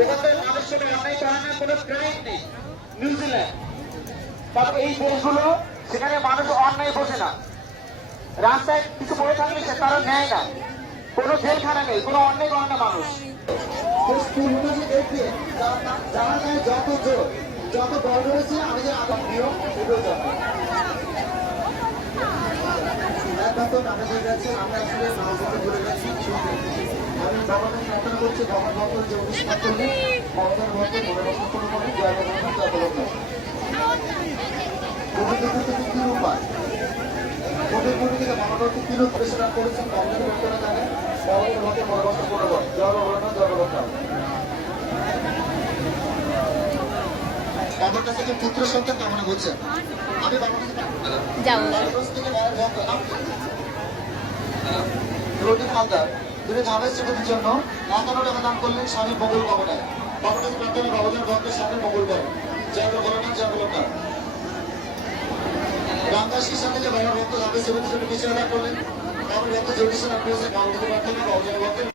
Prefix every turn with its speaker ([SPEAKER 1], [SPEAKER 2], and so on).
[SPEAKER 1] ওখানে মানুষ কোনো অন্যায় করে না, কোনো ক্রাইম নেই। নিউজিল্যান্ড তবে এই দেশগুলো, সেখানে মানুষ অন্যায় বোঝে না। রাস্তায় কিছু পড়ে থাকলে সে তারা নেয় না। কোনো জেলখানা নেই, কোনো অন্যায় করে না মানুষ। যারা যায় যত জোর, যত বড় রয়েছে আমাদের আগাম নিয়ম এগুলো যাবে এখন আমরা আসলে নামাজকে ভুলে গেছি আমি বাবাকে প্রার্থনা করছি বাবার ভক্ত ভক্ত থেকে ভক্ত কাছে যে পুত্র সন্তান কামনা করছেন আমি বাবার কাছে
[SPEAKER 2] যাও।
[SPEAKER 1] রোহিত হালদার তিনি ধানের স্বীকৃতির জন্য একান্ন টাকা দান করলেন স্বামী মঙ্গল কামনায় বাবাকে প্রার্থনা গ্রন্থের সাথে মঙ্গল করে বলেন বলনা জয় না রামদাসের সাথে যে ভক্ত জন্য করলেন বাবার ভক্ত জ্যোতিষ আপনি গান দিতে পারতেন